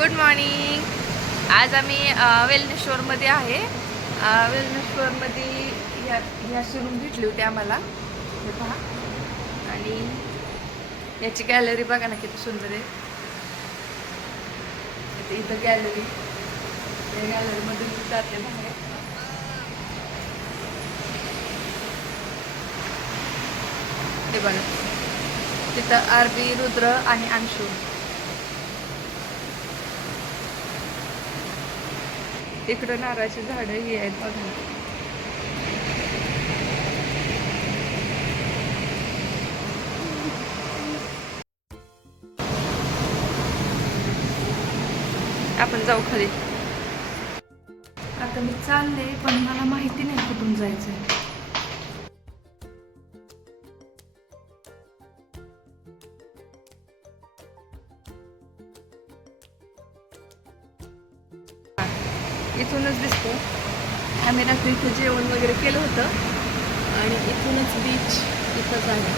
Good morning. आज आम्ही wellness स्टोअरमध्ये आहे. वेलनेस स्टोअरमध्ये ह्या रूम भेटली होती आम्हाला, हे पहा. आणि याची गॅलरी बघा ना किती सुंदर आहे. इथं गॅलरी, या गॅलरीमध्ये जाते बाहेर. ते बघा तिथं आरबी, रुद्र आणि अंशू. इकडं नारळाची झाडं ही आहेत बघा. आपण जाऊ खाली. आता मी चालले, पण मला माहिती नाही कुठून जायचंय. इथूनच दिसतो. आम्ही रात्री इथं जेवण वगैरे केलं होतं आणि इथूनच बीच इथंच आहे.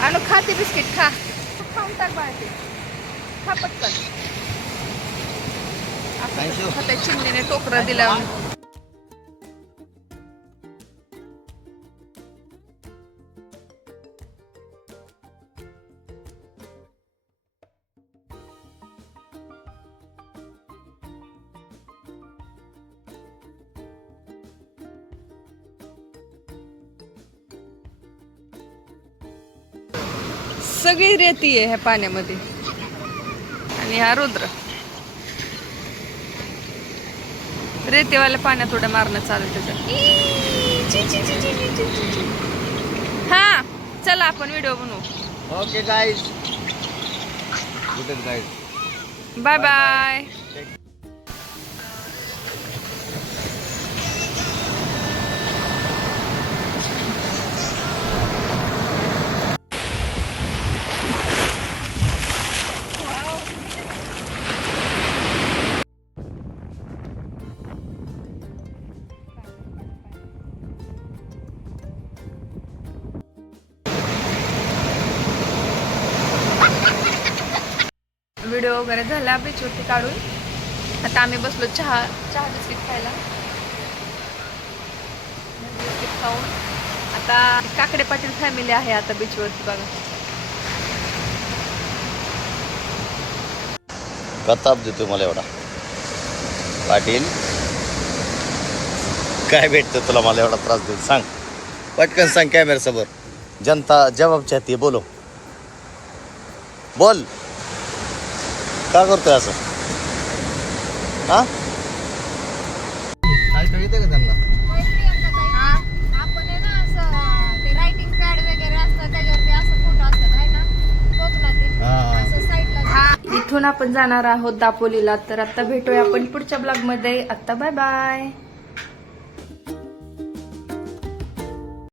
आणू खाते बिस्किट, खा, खाऊन टाक बाळते, खा पटकन. आता चिमणीने टोकरं दिलं. सगळी रेती आहे ह्या पाण्यामध्ये. आणि हा रुद्र रेतीवाल्या पाण्यात उड्या मारणं चालू त्याचं. हा चला आपण व्हिडिओ बनवू. Okay guys, good guys, bye bye. Video वगैरे झाला बीचवरती काढून. आता आम्ही बसलो चहा बिस्किट खायला. बिस्किट खाऊन आता काकडे पाटील फॅमिली आहे आता बीचवरती बघा. प्रताप देतो मला एवढा. पाटील काय भेटतं तुला मला एवढा त्रास देत? सांग पटकन, सांग कॅमेरा समोर. जनता जवाब चाहती है, बोलो बोल. का करतोय असं? हा काय कळते का त्यांना? आपण आहे ना असं ते रायटिंग पॅड वगैरे असतं त्याच्यावरती असं फोटो असतात आहे ना कोकणातील, असं साईडला. इथून आपण जाणार आहोत दापोलीला. तर आता भेटूया आपण पुढच्या ब्लॉग मध्ये. आता बाय बाय.